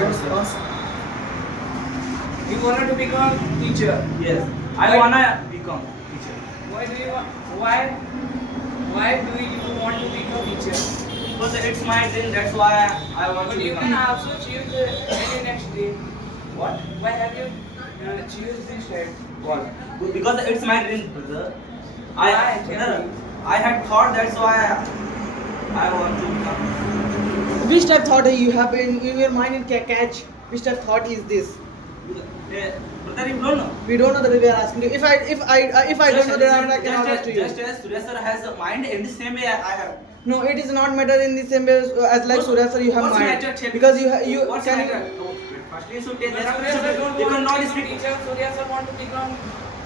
You wanted to become teacher. Yes, I wanna become teacher. Why do you want to become teacher? Because it's my dream. That's why I want But to you become. can also choose any next day. What? Why have you choose this head? What? Because it's my dream, brother. Why? Brother, I had thought. That's why I want to become. Which type thought you have in your mind in catch? Which type thought is this? Brother, you don't know. We don't know that we are asking you. If I don't know, then I cannot ask to you. Just as Surya sir has a mind, in the same way I have. No, it is not matter in the same way as like Surya sir you have What's mind. matter? Because you What's can. matter? Firstly, you should take. Surya sir don't You want cannot to become speak. teacher. Surya sir want to become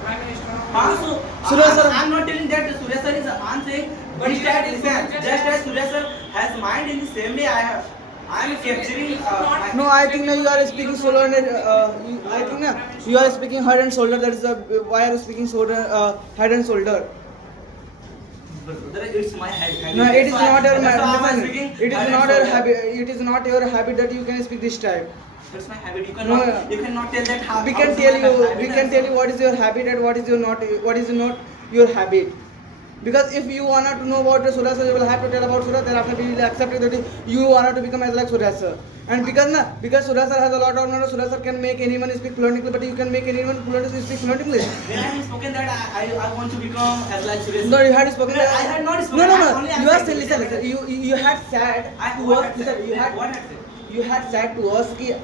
prime minister. Also, Surya sir. I'm not telling that Surya sir is. I'm saying, But just that as is listen, just just as- as Surya sir has mind in the same way I have. I'm capturing. No, I think now you are speaking shoulder and I think now you are speaking head and shoulder. That is why are you speaking shoulder, head and shoulder? Brother, it's my habit. No, it is not your That's why I'm listen, speaking it is head and not your shoulder. habit. It is not your habit that you can speak this type. That's my habit. You No, cannot. yeah. You cannot tell that. We can tell you. We can tell you what is your habit and what is not your habit. Because if you wanna to know about the Surya sir, you will have to tell about Surya. Thereafter, we will accept it that you wanna to become as like Surya sir. And because Surya sir has a lot of knowledge, Surya sir can make anyone speak fluent English, but you can make anyone fluent speak fluent English. When I have spoken that I want to become as like Surya sir. No, you had spoken. No, I had not spoken. No. I only You are answered. still listen. You had said to What us. had Listen, said? you had What had said? you had said to us कि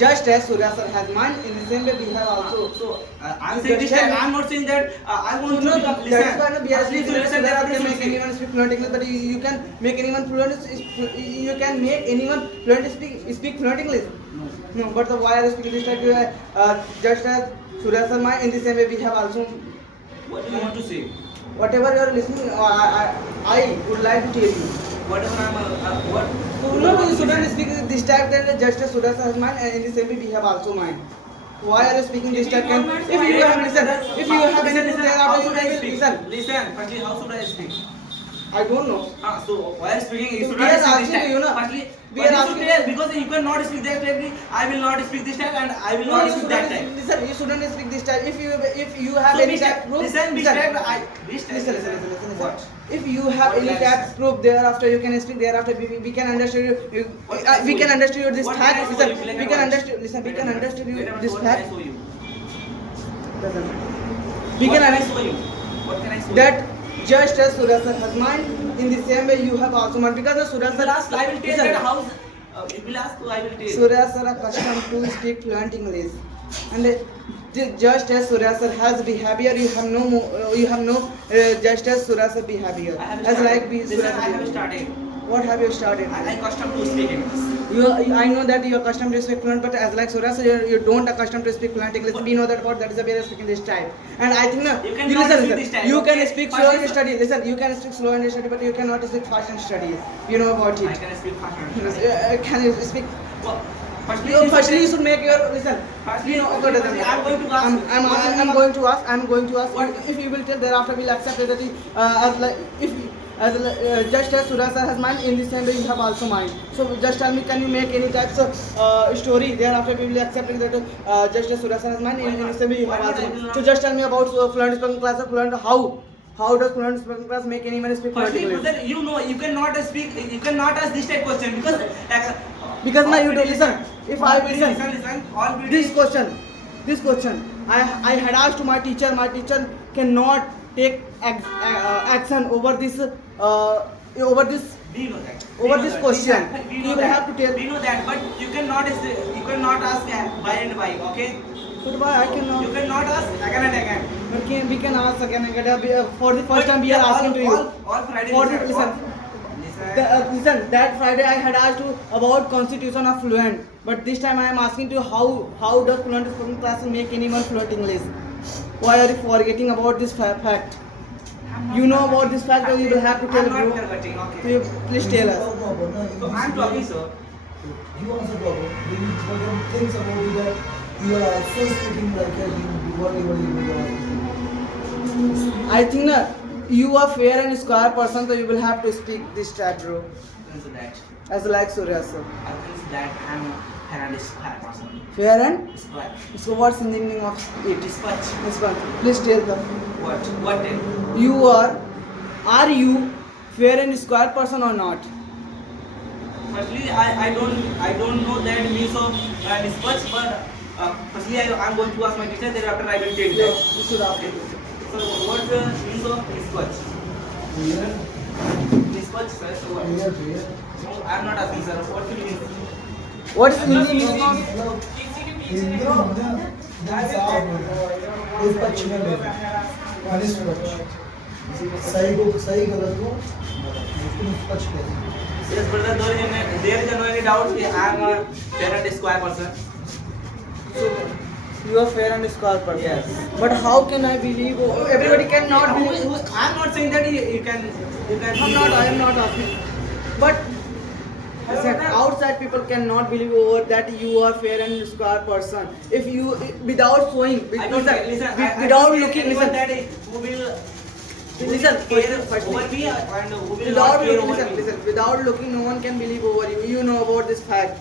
just as Surya sir has mind, in the same way we have also. So I'm You saying this understand? time. I'm not saying that I want to No, become. that is Listen. why no, we are Firstly, speaking Surya sir, Surya there sir are can two make things. anyone speak fluent English, but you can make anyone fluent. You can make anyone fluent speak fluent English. No, but the why are you speaking this type? Just as Surya sir mind, in the same way we have also. What do you want to say? Whatever you are listening, I would like to tell you. Whatever I'm. What? No, you shouldn't speak this type. Then just as Surya sir has mind, and in the same way we have also mind. Why are you speaking this type? If you have listen, if you have any listen, there how after should I you speak? listen. Listen. Firstly, how should I speak? I don't know. So why are you speaking? You So should we not are speak asking this type. you, na? Firstly, We we are are asking- asking because you cannot speak that type. I will not speak this type, and I will No, not you speak that type. shouldn't listen. You shouldn't speak this type. If you have So any which type type? proof, Listen, which type? Which type? Listen. What? If you have What any type? type proof, thereafter you can speak. Thereafter we can understand you. What can I We show can you? understand you this What fact. can I show Listen, you? Black we and can white. understand. Listen, we can understand you Wait a minute, this what can I fact. show you? Doesn't matter. What We can can I understand show you? What can I show you? that just as Surya sir has mind, in the same way you have also mind. Because the Surya You sir will ask, I will tell listen, that house. You will ask, I will tell. Surya sir are accustomed to speak fluent English, and just as Surya sir has behavior, you have no just as Surya sir behavior. I have As started. like Listen, Surya I sir have behavior. started. What have you started? I accustomed to speak English. I know that you are accustomed to speak fluent, but as like Surya sir, you don't accustomed to speak fluent English. We know that is the way of speaking this type. And I think You cannot speak this type, you can okay? speak First slow is- and study. Listen, you can speak slow and study, but you cannot speak fast and study. You know about I it. can speak faster. Can you speak? Well, firstly, Firstly, you should make your listen. Firstly, You know, okay, doesn't matter. I'm going to ask. I'm going to ask. I'm going to ask. What? If you will tell, thereafter we'll accept it. That as like if just as Surya sir has mind, in the same way you have also mind. So just tell me, can you make any types of story? Thereafter we will accept it that just as Surya sir has mind, in the same way you have also mind. So just tell me about fluent spoken class of fluent. How does fluent spoken class make anyone speak fluent Firstly, English? brother, you know, you cannot speak, you cannot ask this type question because. Because now you don't listen. If I listen. Listen. All This question, I had asked to my teacher. My teacher cannot take action over this We know that. Over this question. We You know will that. have to tell. We know that, but you cannot ask by and by. Okay. Goodbye. I cannot. You cannot ask again and again. We can ask again and again. For the first time we are asking to you. All Friday. For the, listen. Listen, that Friday I had asked you about constitution of fluent, but this time I am asking you how does fluent spoken class make anyone fluent English? Why are you forgetting about this fact? You know about this fact, or you will have to tell I'm not bro. forgetting. So Okay. you please tell us. So I'm talking, sir. You also talk. When you things about it that you are also speaking like whatever you are. I think you are fair and square person, so you will have to speak this type, bro. That. As like Surya sir. I think that fair and square person. Fair and Square. so what's in the meaning of it? Dispatch. This one. Please tell them. What? What then? Are you fair and square person or not? Firstly, I don't know that means of dispatch, but firstly I'm going to ask my teacher. Thereafter I will take that. You should ask. So what means of dispatch? Fair, Dispatch, sir. So what? fair, fair. No, I'm not asking, sir. What do you mean? What is Hindi meaning of? मतलब हिंदी में इंसाफ निष्पक्ष में लेना निष्पक्ष सही को सही गलत को उसको निष्पक्ष कहते हैं Yes, brother. There is no any doubt. I am a fair and square person. So you are fair and square person. Yes. But how can I believe? Everybody cannot believe. I'm not saying that you can. I am not asking. But listen, outside people cannot believe over that you are fair and square person. If you without showing, I don't listen. without looking, anyone listen. that who will Listen, care first- over me and who will Without not care looking, over me. listen. Without looking, no one can believe over you. You know about this fact.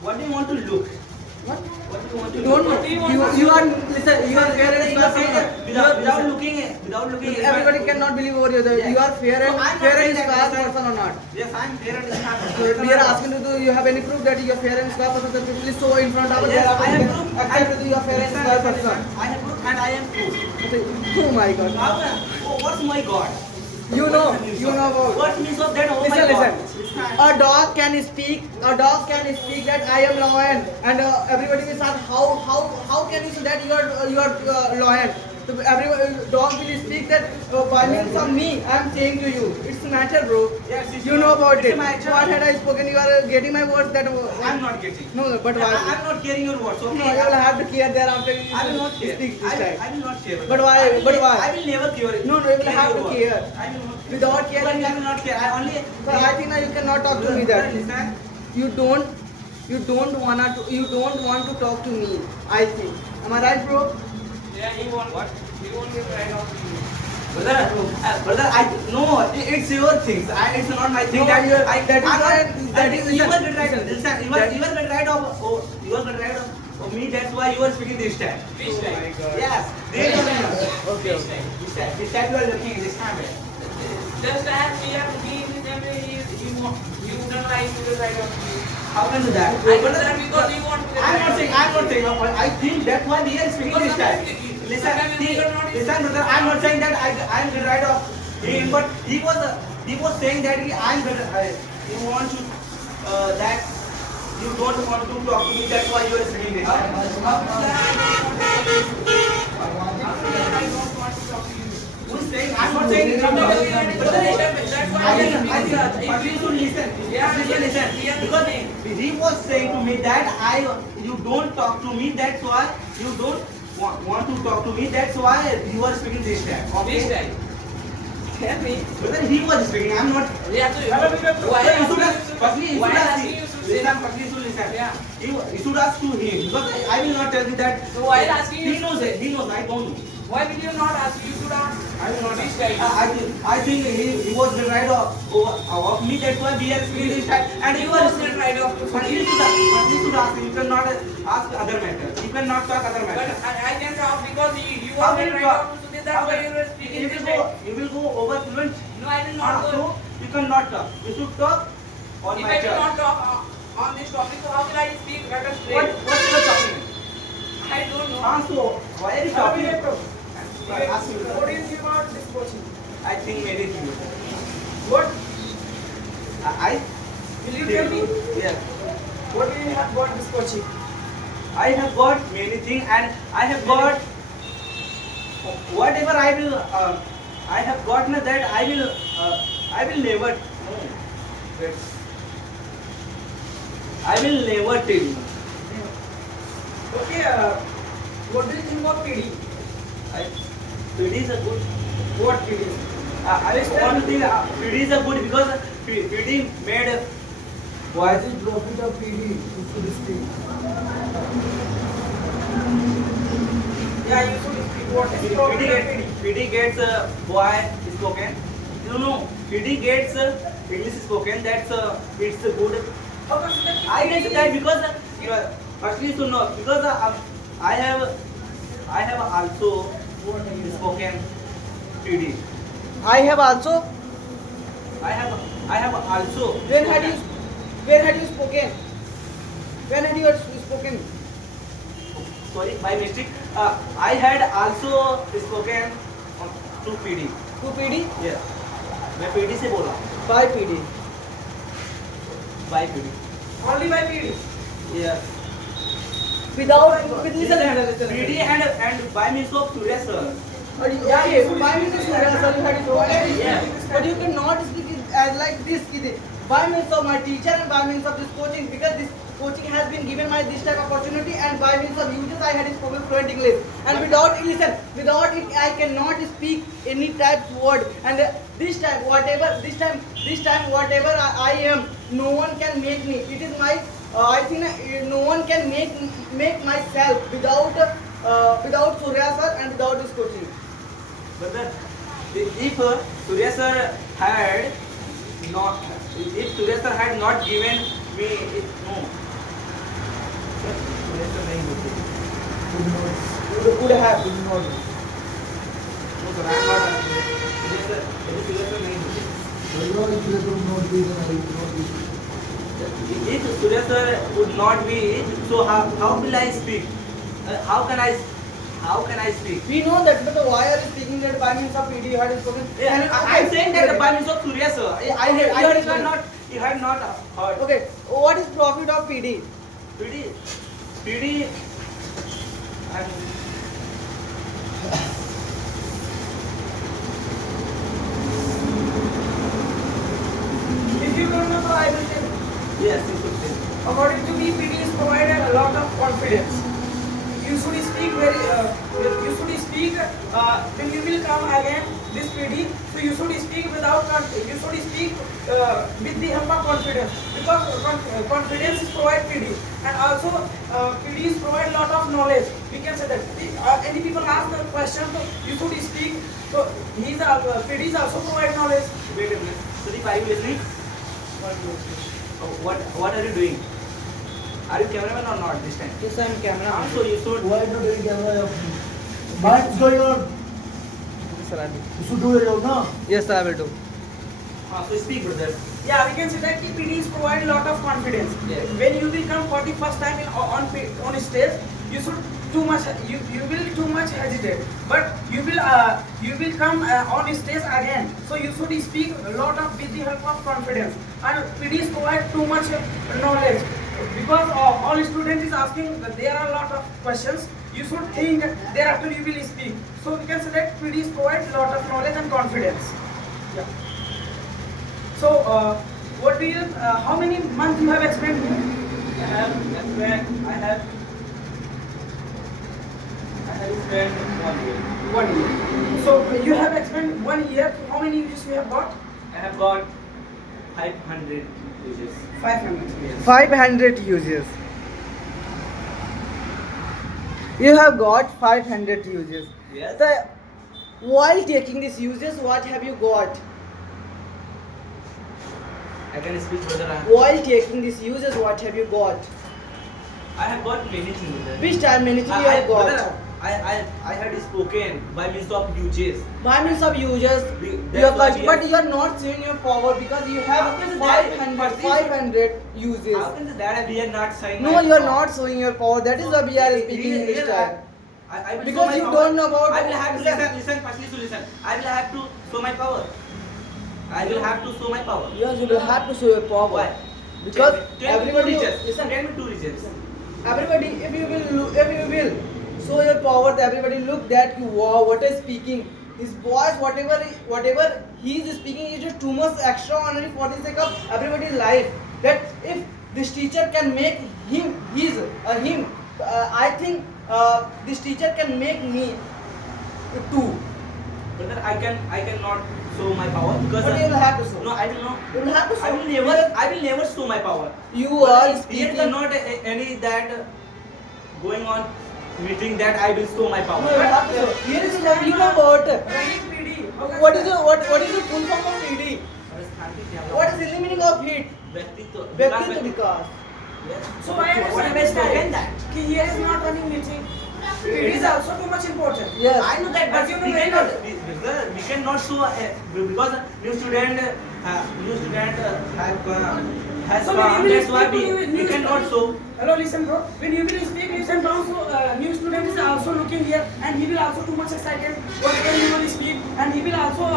What do you want to look? What? What do you want to You don't look? know. You are listen. You are fair and square person. Without Listen. looking. Everybody cannot believe over you. Yeah. You are fair So and I'm not fair and saying that, square listen. person or not. Yes, I'm fair and square. So we are asking you, do you have any proof that you are fair and square person? Then please show in front of us. Yes, Thereafter I we have can proof. accept that you are fair and square person. I have proof and I am proof. Oh my God. What's my God? You know about. What means of that? Oh my Listen, God. listen. A dog can speak. A dog can speak that I am lion, and everybody will ask how can you say that you are lion? So everybody dog will speak that by means of me I am saying to you. It's a matter, bro. Yes, it's You know about it's it. a matter. What had I spoken? You are getting my words that. I'm not getting. No, but why? I'm not hearing your words. Okay. No, you will have to care thereafter. You I will not care. speak this time. I will not care. But why? I will But why? I will never care. No, you will have to your care. words. I will not care. Without caring, I will not care. I only. But I think now you cannot talk to me that. Listen. You don't want to talk to me. I think. Am I right, bro? Yeah, he won't. What? He won't give right off to you. Brother, no, it's your things. It's not my thing. No, that you- I, that is I'm why- not- that is- you listen, were get right. listen, Listen, you that- were get right of. Oh, you were get right of me. That's why you are speaking this time. Which time? Yes. Okay, Which okay. time? This time you are looking this time. Just as we are being with him, he wouldn't like to the right of you. How can you do that? I do that because you want to get I'm right not of saying. you. I'm not saying. I think that's why we are speaking this time. Listen, listen, brother. I'm not saying that I'm get right of him, but he was saying that I'm better. You want to that you don't want to talk to me. That's why you are speaking this time. Who's saying? I'm not saying. Brother, but you should listen. Listen. Because he was saying to me that you don't talk to me. That's why you don't want to talk to me. That's why you are speaking this time. Which time? Tell me. Brother, he was speaking. I'm not. Yeah, so why You should ask. Firstly, you why should ask. asking you to say Listen. Firstly, you should listen. Yeah. You should ask to him because I will not tell you that. So why asking you? He knows it. He knows. I don't know. Why will you not ask? You should ask. I will not. Which time? I think he was the right of me. That's why we are speaking this time. And You you was are not right off to But you should ask. You cannot ask other matter. You cannot talk other But matter. I can talk because you How are will not you right talk? off to say that's why you were speaking You this will go. time. You will go over fluent. No, I will not So go. you cannot talk. You should talk on If I matter. will not talk on this topic, so how will I speak? Let us What straight. what you are talking? I don't know. So why are you talking? Ask me. What is about this coaching? I think many things. What I will you tell me? Yeah. What do you have got this coaching? I have got many things and I have got whatever I will I have gotten that I will never I will never tell you. Okay, what do you think of PD? PD is a good. What PD? I want to think PD is a good because PD made What is profit of PD? You should speak. Yeah, you should speak. What is profit of PD? PD gets boy spoken. You know, PD gets English spoken. That's it's good. How much is that? I get that because Firstly, to know because I have also spoken PD. I have also. I have also. When had you? Where had you spoken? When had you spoken? Sorry, by mistake. I had also spoken to PD. To PD? Yes. मैं PD से बोला. By PD. By PD. Only by PD. Yes. Without with listen. PD and by means of Surya sir. Okay, by means of Surya sir, you had spoken. Yeah. But you cannot speak it as like this. By means of my teacher and by means of this coaching, because this coaching has been given my this type of opportunity, and by means of uses I had spoken fluent English. And without it I cannot speak any type word. And this time whatever I am, no one can make me. It is my I think no one can make myself without Surya sir and without this coaching. But if Surya sir had not given me it, no. Surya sir नहीं होते. Could have. No sir, I am not. Surya sir नहीं होते. If Surya sir would not be, so how will I speak? How can I speak? We know that, but why are you speaking that by means of PD you had spoken? Yeah, I am saying that by means of Surya sir. You had not heard. Okay, what is profit of PD? PD. If you don't know, so I will tell you. Yes, you should say. According to me, PD is provided a lot of confidence. You should speak when you will come again this PD. So you should speak with the help of confidence, because confidence is provide PD, and also PD is provide lot of knowledge. We can say that any people ask the question, so you should speak. So PD is also provide knowledge. Wait a minute. Sudeep, are you listening? What are you doing? Are you cameraman or not this time? Yes, I am camera. So you should. Why not doing camera? What's going on? Sir, I will. You should do your job, no? Yes, sir, I will do. So speak, brother. Yeah, we can say that PD is provide a lot of confidence. Yes. When you will come for the first time on stage, you should too much hesitate. But you will come on stage again. So you should speak a lot of with the help of confidence. And PD is provide too much knowledge, because all students is asking that there are a lot of questions. You should think thereafter you will speak. So we can say that PD is provide a lot of knowledge and confidence. Yeah. So, what do you? How many months you have experience here? I have spent 1 year. 1 year. So you have experience 1 year. How many uses you have got? I have got 500 uses. 500. 500 uses. You have got 500 uses. Yes. While taking these uses, what have you got? I can speak, brother. While taking these uses, what have you got? I have got many things. Brother. Which time many things you have got? Brother, I had spoken by means of uses. By means of uses, you have got, but you are not showing your power because you have 500 uses. How can that we are not saying? No, you are not showing your power. That is why we are speaking in this time. I will Because show my you power. don't know about. I will have to listen. Firstly, to listen. I will have to show my power. I will have to show my power. Yes, you will have to show your power. Why? Because tell everybody. me two reasons. Listen, Tell me two reasons. everybody, if you will show your power, everybody look that you wow, what is speaking. His voice, whatever he is speaking is just too much extraordinary for the sake of everybody's life. That if this teacher can make him, I think this teacher can make me too. Brother, I cannot show my power because. But you will have to show. No, I will not. You will have to show. I will never show my power. You But are Here speaking. is not any that going on meeting that I will show my power. No, you have to show. Here is what you know about. Running PD. What is the full form of PD? What is the meaning of it? व्यक्तित्व Vyaktiत्व vikas. Yes. So why What I have I spoken that? Here is not running meeting. It is also too much important. Yes. I know that, But but you know we very cannot, well. we cannot show because new student has So come. when you That's why will we speak, cannot show. Hello, listen, bro. When you will speak, listen down. So new student is also looking here, and he will also too much excited. Whatever you will speak, and he will also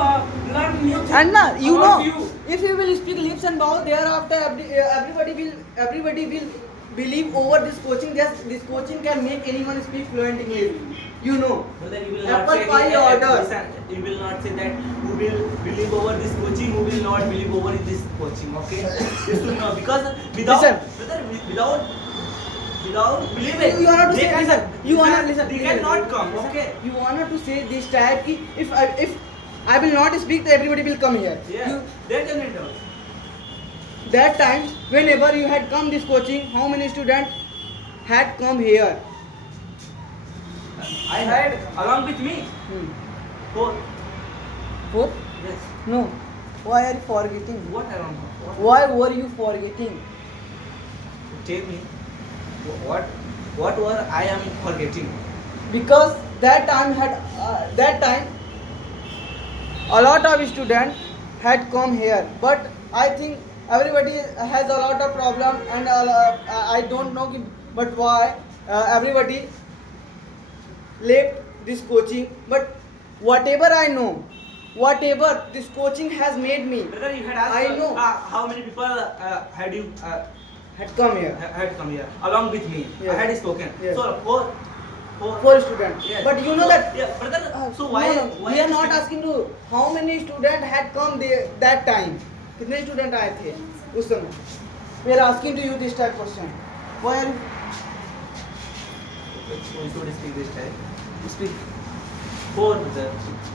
learn new things. And now you about know, if you will speak lips and bow, thereafter everybody will believe over this coaching. This coaching can make anyone speak fluent English. You know. But then you will not Apple say pie order. listen, you will not say that who will believe over this coaching, who will not believe over this coaching. Okay, you should know because without Listen. without believing, You wanna to they say, can- listen, you wanna listen. They cannot come. Listen, Okay. You wanna to say this type ki if I will not speak, then everybody will come here. Yeah. You, They can it out. that time, whenever you had come this coaching, how many students had come here? I had along with me. Hmm. Four. Four? Yes. No. Why are you forgetting? What around? What? Why were you forgetting? Tell me. What were I am forgetting? Because that time a lot of students had come here, but I think everybody has a lot of problem, and I don't know but why everybody left this coaching. But whatever I know, whatever this coaching has made me, Brother, you had asked I know. How many people had you had come here. had come here along with me. Yes. I had spoken. Yes. So four. Four students. Yes. But you know So, that. Yeah, brother. So No, why? no, why we are not asking to how many students had come there that time. कितने student आए थे उस समय? We are asking to you this type question. Why are you We should speak this time. speak? Four, brother.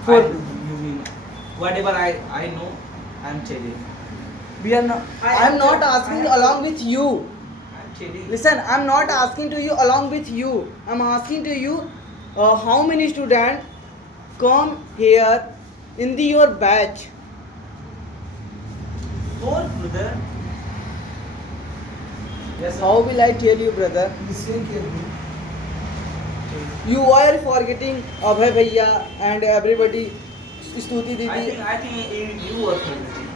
Four. You mean whatever I know, I am telling. We are not. I am not asking along with you. I am telling. Listen, I am not asking to you along with you. I am asking to you how many students come here in your batch. Four, brother. Yes. How will I tell you, brother? Listen carefully. You are forgetting Abhay Bhaiya and everybody, Stuti Didi. I think you were forgetting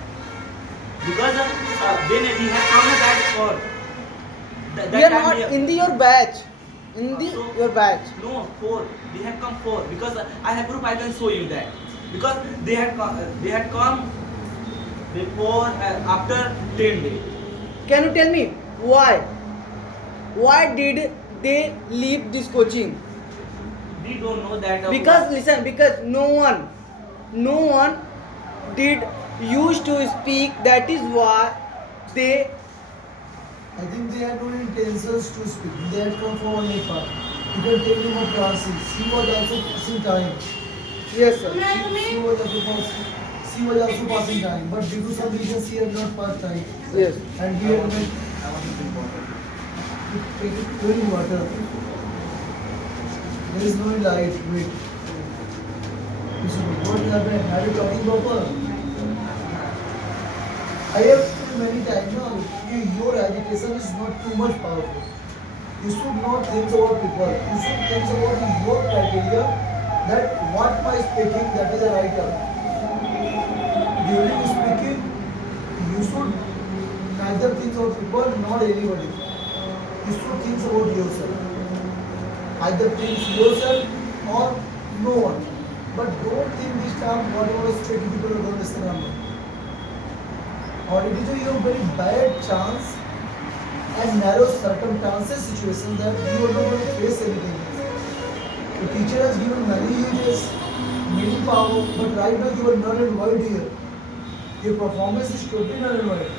because when we have come that for that We are time not we have- in your batch. In So- your batch. No, four. They had come four because I have proof. I can show you that because they had come before after 10 days. Can you tell me why? Why did they leave this coaching? We don't know that. Because listen, because no one did used to speak. That is why they. I think they had no intentions to speak. They had come for only part. You can tell him of Francis. He was also passing time. Yes, sir. She was also passing time. But due to some reasons, he had not passed time. Yes. And we had met I want to drink water. to take it cooling water. There is no light. Wait. This is what happened. Are you talking proper? I have said many times now, your education is not too much powerful. You should not think about people. You should think about your criteria that what my speaking that is a writer. During speaking, you should neither think about people nor anybody. You should think about yourself. Either think yourself or no one. But don't think this time whatever speaking people are going to listen on. Or it is a very bad chance and narrow circumstances situation that you are not going to face anything. The teacher has given many uses, many power, but right now you are null and void here. Your performance is totally null and void.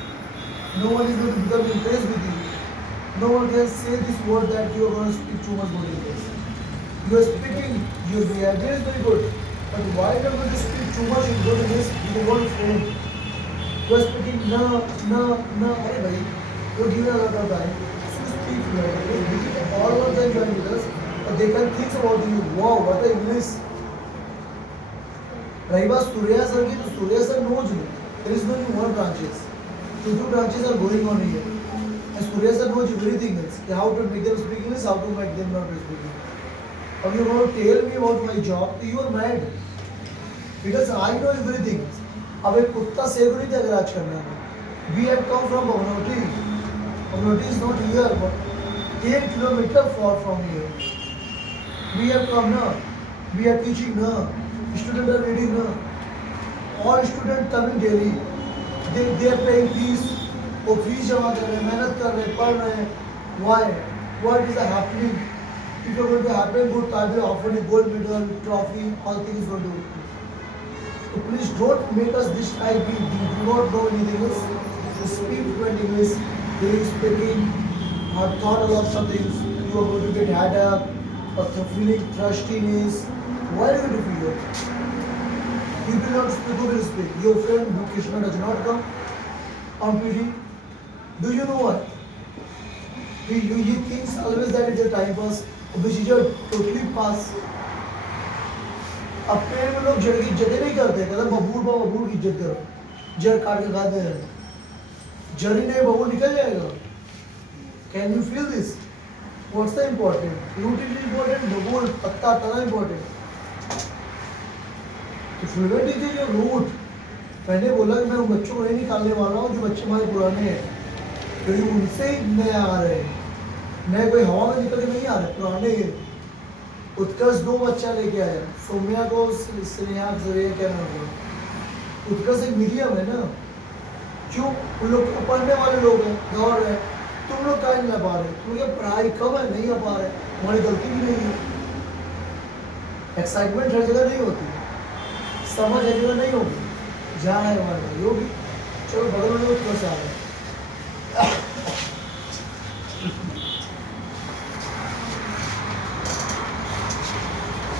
No one is going to become impressed with you. No one can say this word that you are going to speak too much good English. You are speaking, your behavior is very good, but why are you going to speak too much in good English with the word friend? You are speaking no, hey bhai, you are given a lot of time. So speak fluently. All of them join with us, but they can think about you. Wow, what a English. रही बात Surya sir की तो Surya sir knows you. There is no new one branches. 2 branches are going on here. And Surya sir knows everything else. How to make them speak English, how to make them not speak English. If you want to tell me about my job, you are mad. Because I know everything. अब एक कुत्ता save नहीं था garage करने में. We have come from Bhavanoti. Bhavanoti is not here, but 10 kilometers far from here. We have come now. We are teaching now. Students are reading now. All students coming daily. They are paying fees. वो fees जमा कर रहे हैं, मेहनत कर रहे हैं, पढ़ रहे हैं. Why? What is happening? If you are going to happen good, I will offer a gold medal, trophy, all things going to happen. So please don't make us this type. We do not know anything else. We speak fluent English. We are speaking. Have thought a lot of things. You are going to get headache, or feeling thirstiness. Why are you going to feel it? You do not speak. Who will speak? Your friend Krishna does not come on PD. Do you know what? He thinks always that it's a time pass, which is a totally pass. अब पेड़ में लोग जड़ की इज्जत नहीं करते, कहते बबूर की इज्जत करो, जड़ काट के खाते हैं, जड़ी नहीं बबूर निकल जाएगा. Can you feel this? What's the important? Root is important, बबूर पत्ता तना important. तो fluent is your root. मैंने बोला कि मैं उन बच्चों को नहीं निकालने वाला हूँ जो बच्चे हमारे पुराने हैं, क्योंकि उनसे ही नए आ रहे हैं. नए कोई हवा में निकल के नहीं आ रहे, पुराने हैं. उत्कर्ष 2 बच्चा लेके आया, सौम्या को स्नेहा क्या नाम है. उत्कर्ष एक मीडियम है ना. क्यों? उन लोग पढ़ने वाले लोग हैं, दौड़ रहे हैं. तुम लोग क्या नहीं ला पा रहे? तुम लोग पढ़ाई कम है, नहीं आ पा रहे. हमारी गलती भी नहीं है. एक्साइटमेंट हर जगह नहीं होती, समझ हर जगह नहीं होगी. जहाँ है हमारे भाई होगी. चलो बगल में उत्कर्ष आ रहे हैं.